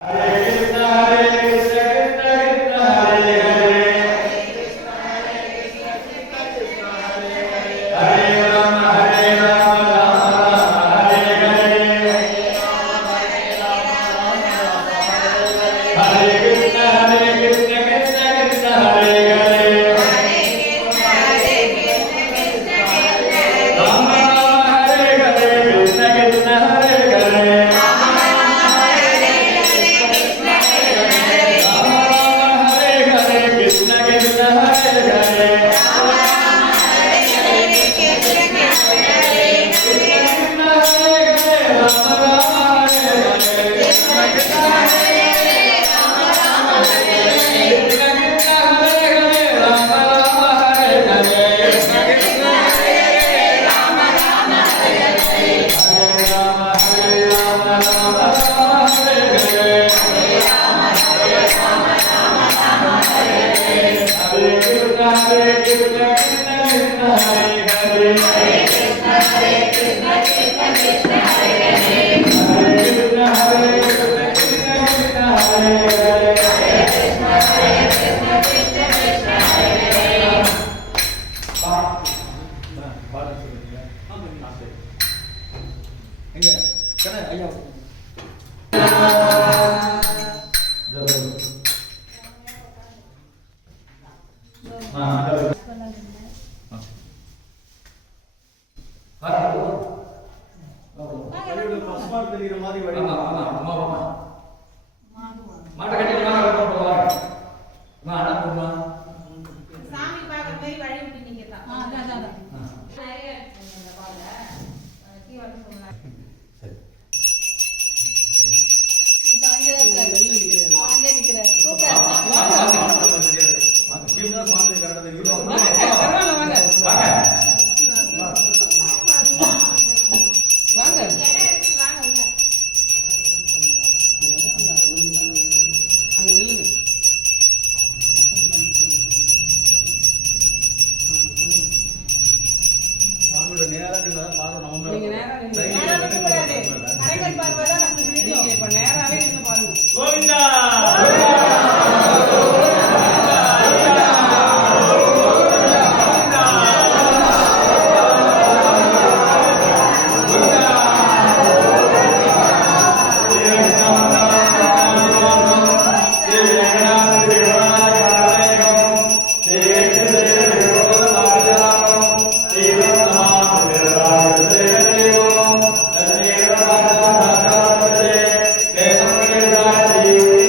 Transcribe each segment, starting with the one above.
Thank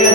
you.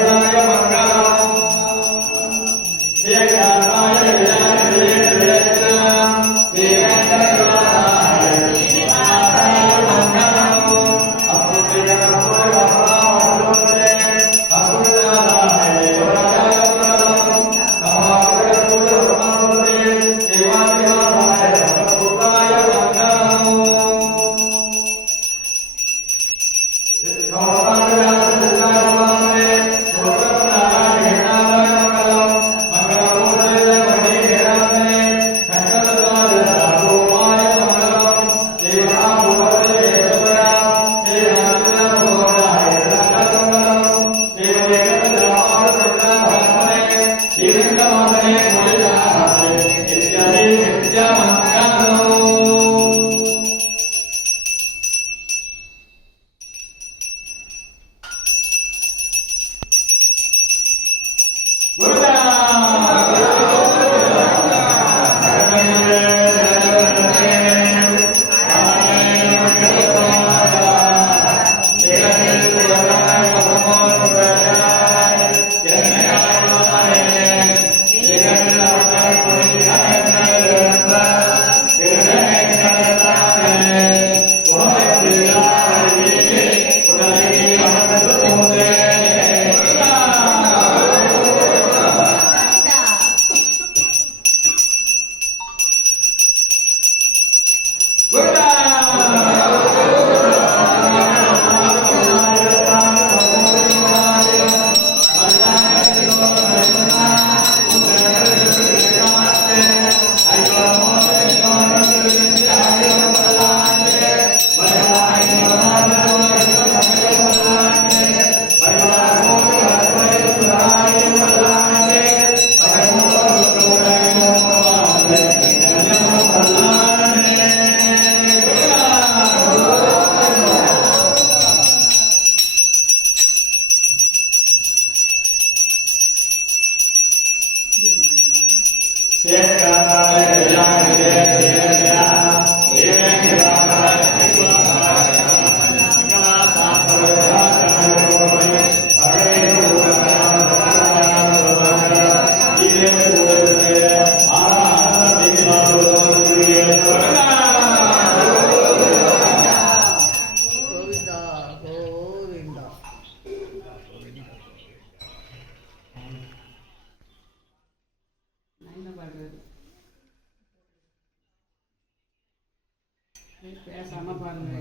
பேசாம பாருங்க.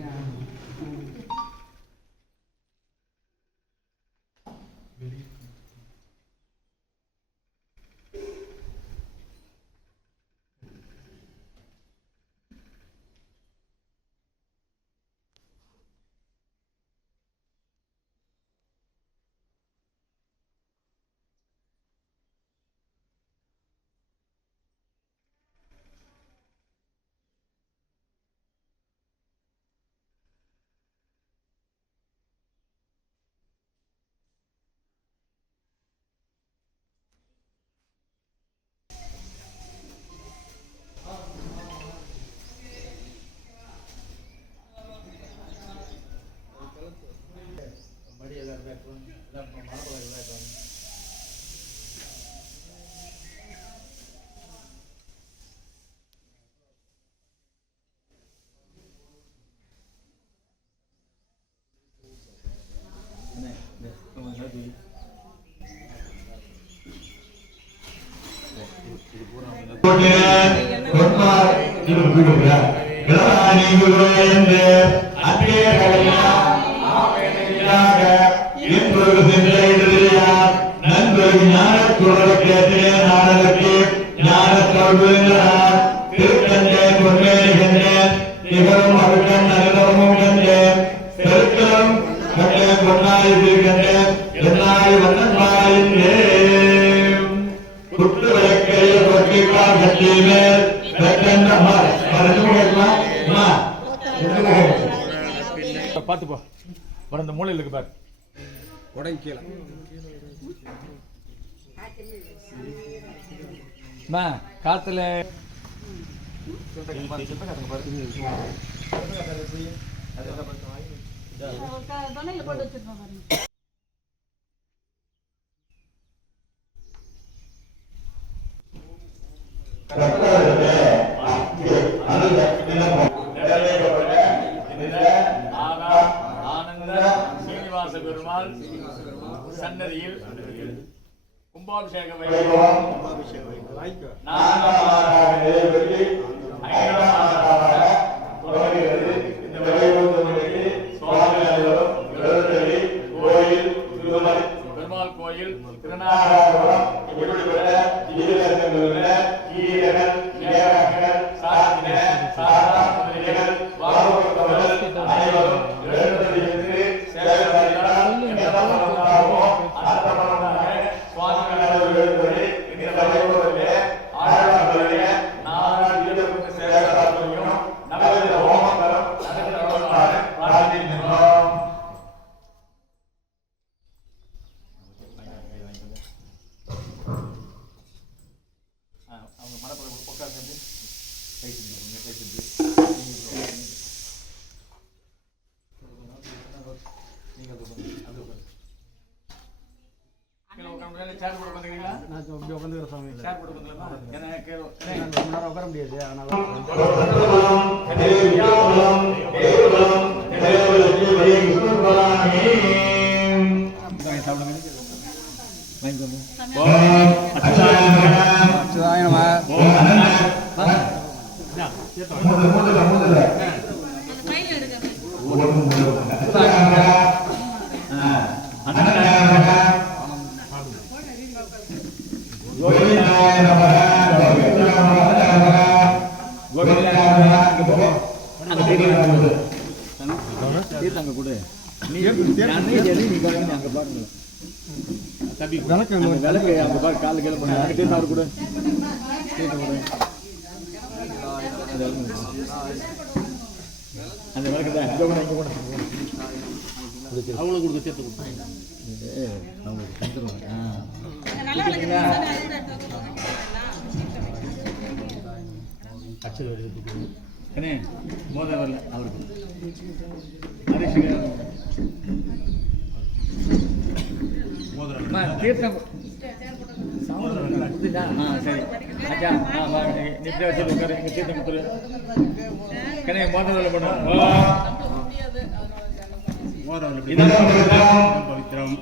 பார்த்து போ இந்த மூலையில் இருக்கு பாரு உடனே கீழே காத்துல சீனிவாச பெருமாள் சன்னதியில் கும்பாபிஷேக பெருமாள் கோயில் திருநாகபுரம் உட்கார முடியாது. மோதல் வரல அவருக்கு தீர்த்தம் சரி அச்சா நிச்சயம் வச்சு உட்காரு இங்கே தீர்த்தம் கொடுத்துரு கனே மோதல் வரல பவித்திரம்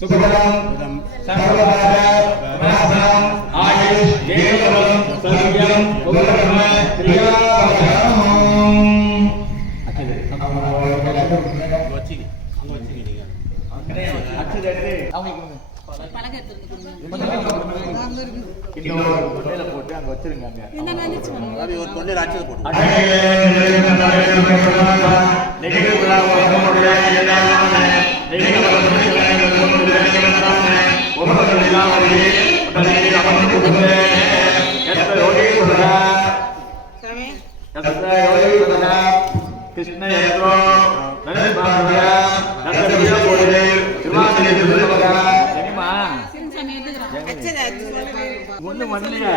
சுகதம் ஆய போட்டு அங்க வச்சிருங்க. கிருஷ்ண ஒண்ணு வரலையே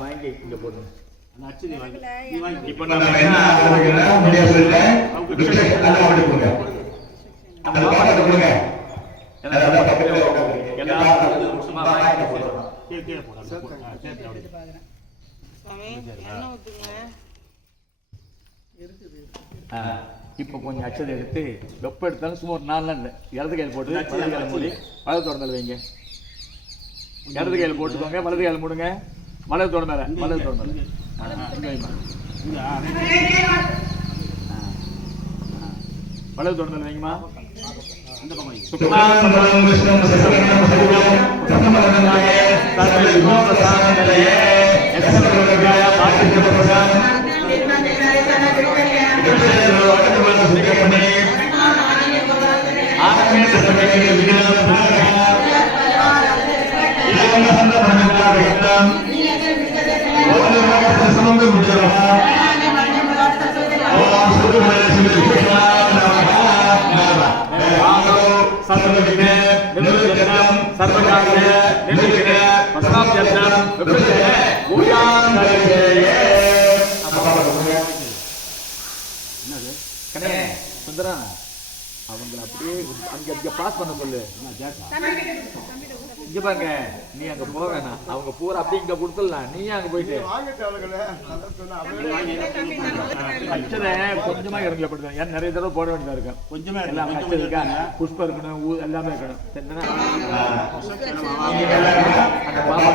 வாங்கி இங்க போடுங்க. இப்ப நம்ம என்ன ஆரம்பிக்கிறோம் மீடியா சொல்லுங்க எல்லாம் ஓடி போங்க அந்த பாப்பாட்ட கொடுங்க எல்லாம் பக்கத்துல உட்காருங்க எல்லாம் சும்மா வாங்கி போடுங்க கீழ போடுங்க சேர்த்து அப்படி சாமி என்ன ஊத்துங்க இருக்குது. இப்போ கொஞ்சம் அச்சதை எடுத்து வெப்ப எடுத்தாலும் சும்மா ஒரு 4 நாள் இடது கையில் போட்டு வலது கையில் மூடி வலது தொடர்ந்தால் வைங்க. இடது கையில் போட்டுக்கோங்க, வலது கையில் மூடுங்க. வலது தொடர்ந்தால வலது தொடர்ந்தால வலது தொடர்ந்தால் வைங்கம்மா. சுந்தரா அவங்க அப்படியே அங்க பாஸ் பண்ண சொல்லு. இங்க பாருங்க, நீ அங்க போக வேணாம், அவங்க பூரா அப்படியே இங்க கொடுத்துடலாம். நீ அங்க போயிட்டு அச்சதை கொஞ்சமா இறங்கப்படுத்த. ஏன்னா நிறைய தடவை போட வேண்டியதா இருக்கு. கொஞ்சமா எல்லாம் அச்சது இருக்கா, புஷ்பம் இருக்கணும், எல்லாமே இருக்கணும். அந்த பாப்பா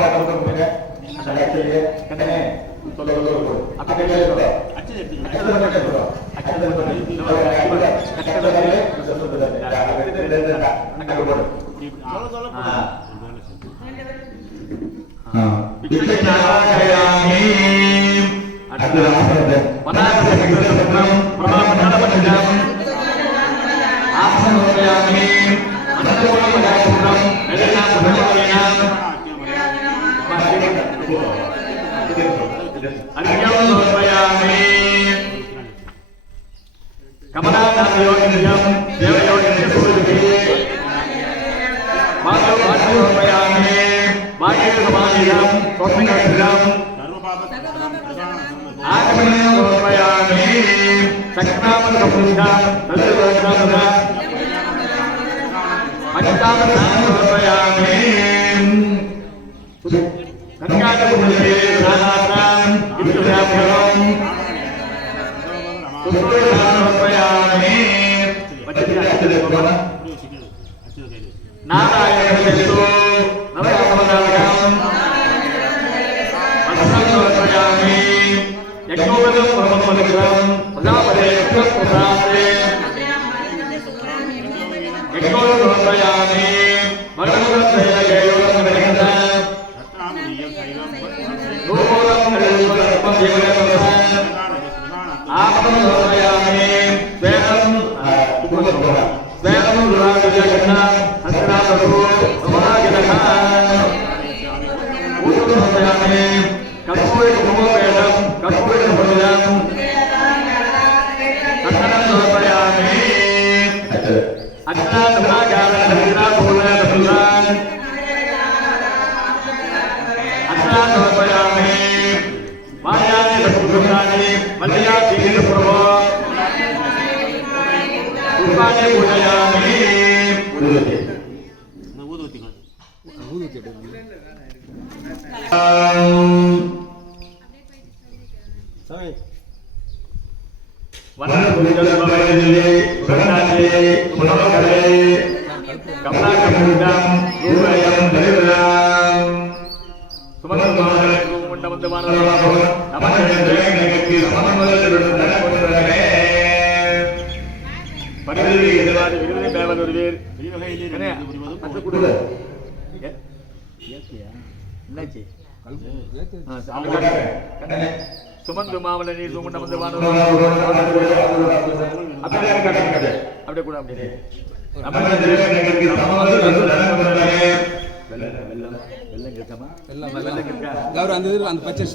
சுமந்து மாவட்ட நீர் சுமண்ட வந்து அப்படியே கூட அப்படியே அந்த பச்சை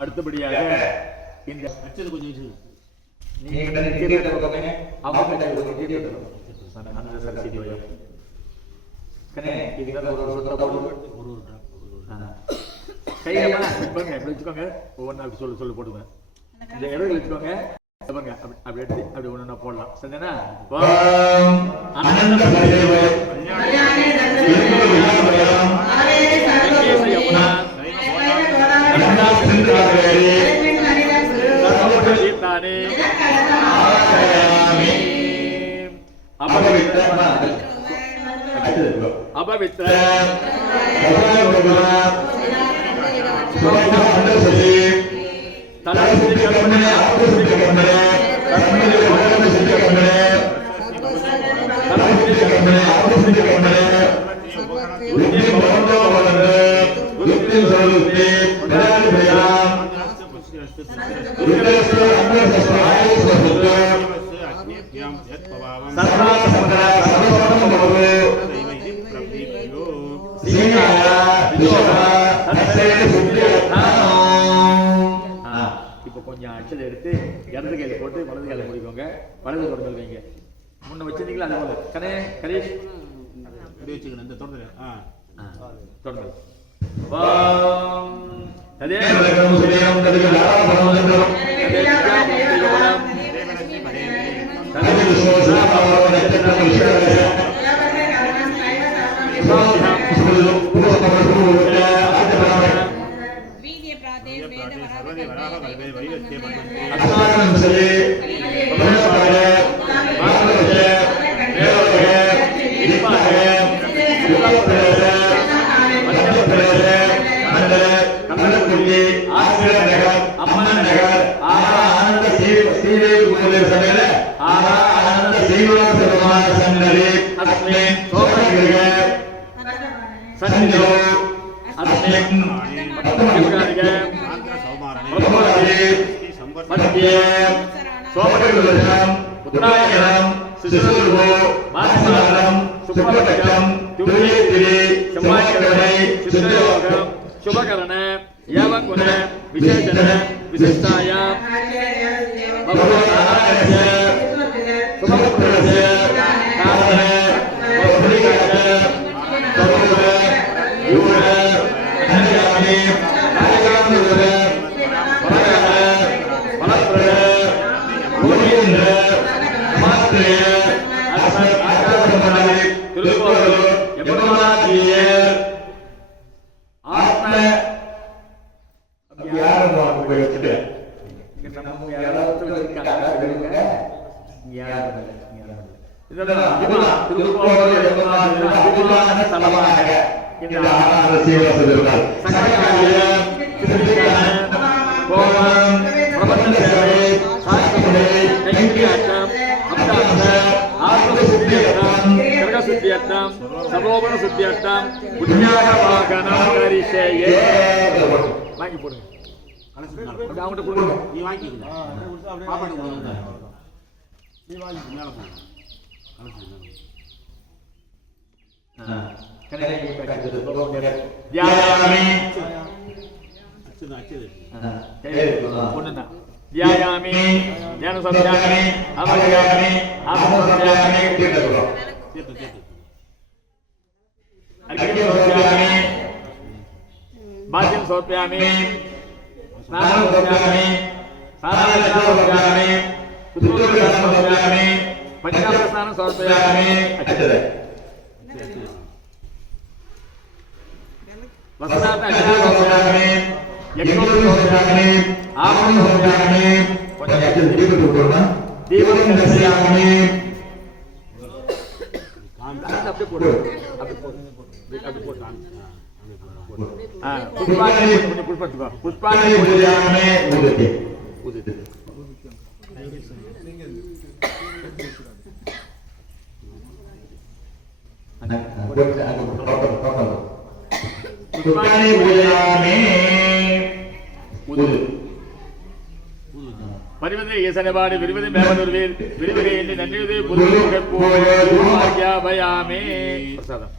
அடுத்தபடியாக இந்த அச்சது கொஞ்சம் வச்சுக்கோங்க ஒவ்வொன்றா அப்படி சொல்லி போட்டுங்க இந்த இடத்துல வச்சுக்கோங்க அப்படி எடுத்து அப்படி ஒண்ணு போடலாம் சரிதானா அபவித்ர தலை சுத்தின் சொல்லுத்தி விளையாட்டு பெய்யலாம் விக்கிரஸ்து அந்தரஸ்து ஆயுஸ்வஸ்து சர்வா சங்கர சர்வசோதம் பவது சீனாய விஸ்வமா தத்தே சுத்தி இப்போ கொஞ்சம் அச்சல் எடுத்து இடது கையில போட்டு வலது கையில முடிக்கோங்க. வலது தொடர்கள் வைங்க. முன்ன வச்சிருந்தீங்களா அது போல. கனே கரேஷ் இப்படி வச்சுக்கணும். இந்த தொடர்கள் தொடர்கள் வாம் ததே வலகம் சுயம் ததுகலா பரமந்தரம் ததே விஸ்வசா பவனத்தன விஸ்வரச வீதிய பிராதே வேத வராக கல்வே வைவத்திய பந்தே அஸ்மானம் சலே பவனபார மாதவச தேவக இப்பாக சுலபரச மஞ்சபரச மண்டல கமலகுடி ஆசிர நகர் அம்மன் நகர் ஆனந்த சீவே குமலே சமேல ஆனந்த சீவாசமான சன்னதி அஸ்மே சோமகிரக சஞ்சோ அஸ்மே பத்தமகிரக பிரபுராஜே மத்திய சோமகிரகம் உத்தராயணம் சிசுர்வோ மாசமானம் சுபகட்டம் துரியத்திரி சமாயக்கரணை சித்தயோகம் சுபகரண யாவகுண விசேஷண விசிஷ்டாயாம் பகவதானஸ்ய சுபகப்ரஸ்ய காரண பௌரிகாச்ச சர்வ யூர அனயாமி நாயகாமுர பரகர பலப்ரத கோடீந்திர மாத்ரேய அஸ்மத் ஆகாசமணி திருக்கோளூர் எம்பெருமானார் ஆத்ம யாரும் வாங்க போய் வச்சுட்டு நம்ம யாராவது இருக்காங்க யாரும் இதெல்லாம் திருக்கோளூர் எம்பெருமானார் அபிமான தலமாக இந்த ஆனந்த சீவசதிருநாள் சககாரிய சித்திகான கோமம் பிரபந்த சேவை சாஸ்திரமுறை கைங்கியாட்டம் அப்தாந்த ஆத்ம சுத்தியர்த்தம் கிரக சுத்தியர்த்தம் சபோபன சுத்தியர்த்தம் புண்ணியாக வாகனம் கரிஷேயே வாங்கி போடுங்க. அவங்ககிட்ட கொடுங்க. நீ வாங்கிக்கங்க. பாப்பாடு கொடுங்க. நீ வாங்கி மேல போங்க. தியாயாமி தியாயாமி ஞான சம்யாமி அமர்யாமி ஆத்மசம்யாமி அர்க்கியம் சோப்யாமி பாத்தியம் சோப்யாமி ஸ்நானம் சோப்யாமி சாராயணம் சோப்யாமி புத்தூர்தானம் சோப்யாமி பஞ்சாப ஸ்நானம் சோப்யாமி அச்சதே வசனாத அஜான சோப்யாமி யக்ஞம் சோப்யாமி ஆமம் சோப்யாமி கொஞ்சம் தீபம் போடுறோம். தீபம் தரிசியாமி அப்படியே போடு. அப்படியே போடு. புஷ்பாணி கொஞ்சம் புஷ்பத்துக்கோ. புஷ்பாணி பூஜையாமி உதிதி உதிதி புஷ்பாணி பூஜையாமி உதிதி பரிவதை ஈசனபாடு விரிவதை மேவனூர்வீர் விரிவகை என்று நன்றியுதை புதுமுக பூஜ்யாபயாமே பிரசாதம்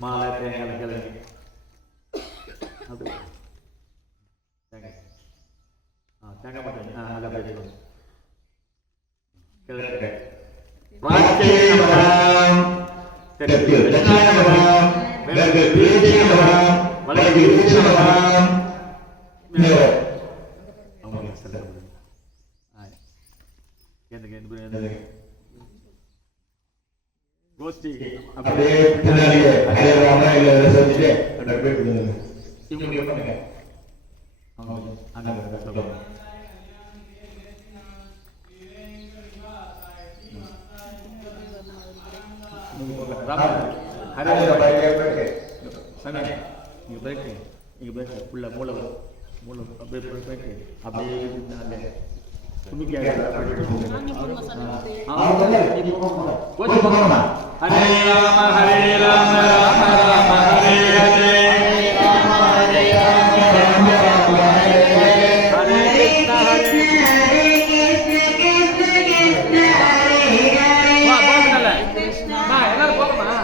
மாலை தேங்காய் கிழங்கு அப்படி தேங்காய் தேங்காய் மட்டும் அதை அப்படியே கிழங்கு கோஷ்டி அப்படியே பின்னாடியே ஹரே ராமா இல்ல செஞ்சுட்டு அப்படியே இவங்க பண்ணுங்க அங்க சொல்லுங்க ராமா ஹரே ராமா சங்க இங்க பிரேக் ஃபுல்ல மூளை அப்படியே பிரேக் அப்படியே அப்படியே துணிக்காக ஹரே ராம ஹரே ராம ராம ராம ஹரே ஹரே ராம ஹரே ராம ராம ராம ஹரே ஹரே ஹரே கிருஷ்ண ஹரே கிருஷ்ண வா போகல மா எல்லாரும் போகமா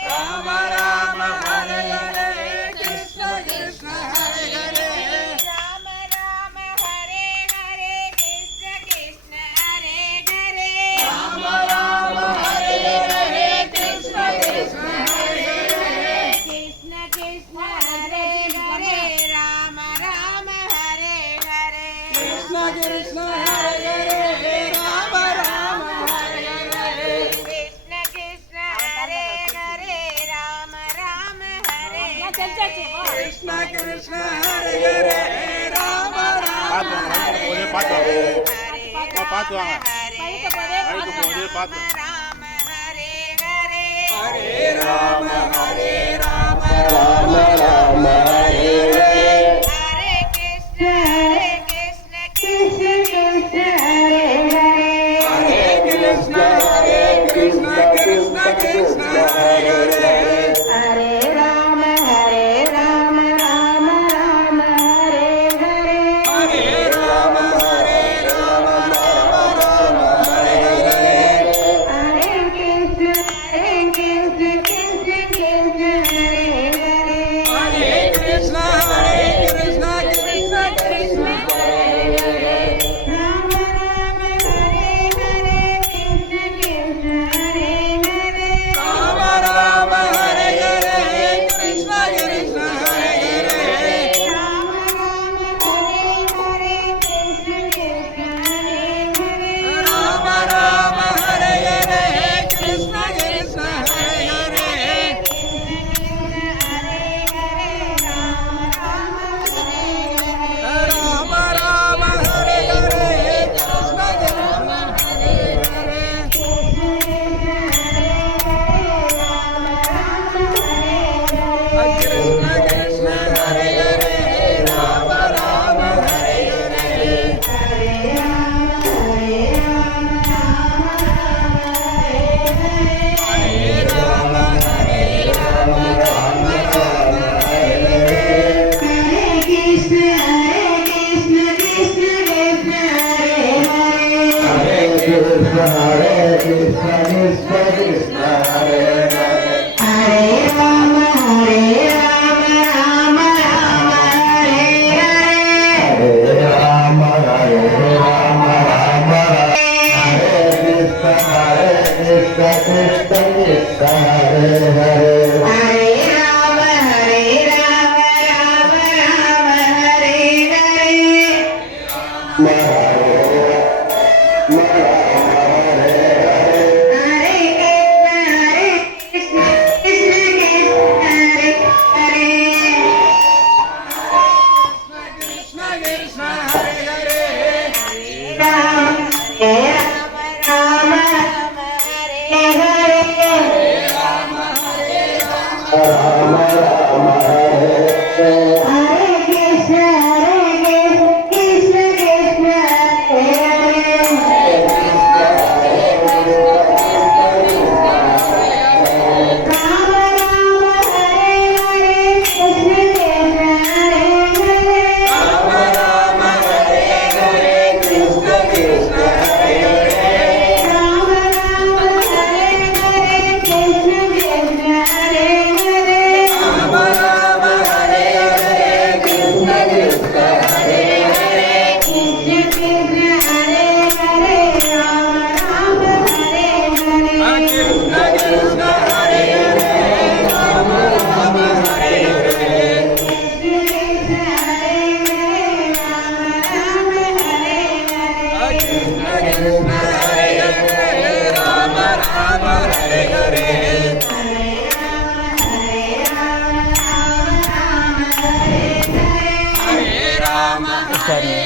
Rama Rama Hare Hare Krishna Krishna பார்த்து வாங்க. ஹரே பார்த்து வாங்க. பைக்கு போதே பார்த்து. ராம ஹரே ஹரே ஹரே ராம ஹரே ராம ராம ராம ஹரே ஹரே ஹரே கிருஷ்ண கிருஷ்ண கிருஷ்ண ஹரே ஹரே ஹரே கிருஷ்ண கிருஷ்ண கிருஷ்ண ஹரே ஹரே ஹரே ராம ராம ராம ஹரே ஹரே ஹரே ராம ராம ராம ஹரே ஹரே ஹரே கிருஷ்ண கிருஷ்ண கிருஷ்ண ஹரே ஹரே ஹரே கிருஷ்ண கிருஷ்ண கிருஷ்ண ஹரே ஹரே ராம ராம ஹரே ஹரே கிருஷ்ண கிருஷ்ண ஹரே ஹரே ராம ராம ஹரே ஹரே கிருஷ்ண கிருஷ்ண ஹரே ஹரே ராம ராம ஹரே ஹரே கிருஷ்ண கிருஷ்ண ஹரே ஹரே ராம ராம ஹரே ஹரே கிருஷ்ண கிருஷ்ண ஹரே ஹரே ராம ராம ஹரே ஹரே கிருஷ்ண கிருஷ்ண ஹரே ஹரே கிருஷ்ண கிருஷ்ண ஹரே ஹரே ராம ராம ஹரே ஹரே ஹரே ராம ஹரே ராம ராம ராம ஹரே ஹரே ஹரே கிருஷ்ண ஹரே கிருஷ்ண கிருஷ்ண கிருஷ்ண ஹரே ஹரே ஹரே ராம ஹரே ராம ராம ஹரே கிருஷ்ண கிருஷ்ண கிருஷ்ண ஹரே ஹரே கிருஷ்ண கிருஷ்ண ஹரே ஹரே ராம ராம ஹரே ராம ராம ஹரே ஹரே கிருஷ்ண கிருஷ்ண ஹரே ஹரே ராம ராம ஹரே ஹரே கிருஷ்ண கிருஷ்ண ஹரே ஹரே கிருஷ்ண கிருஷ்ண ஹரே ஹரே ராம ராம ஹரே ஹரே கிருஷ்ண கிருஷ்ண ஹரே ஹரே ராம ராம ஹரே ஹரே ஹரே ராம ஹரே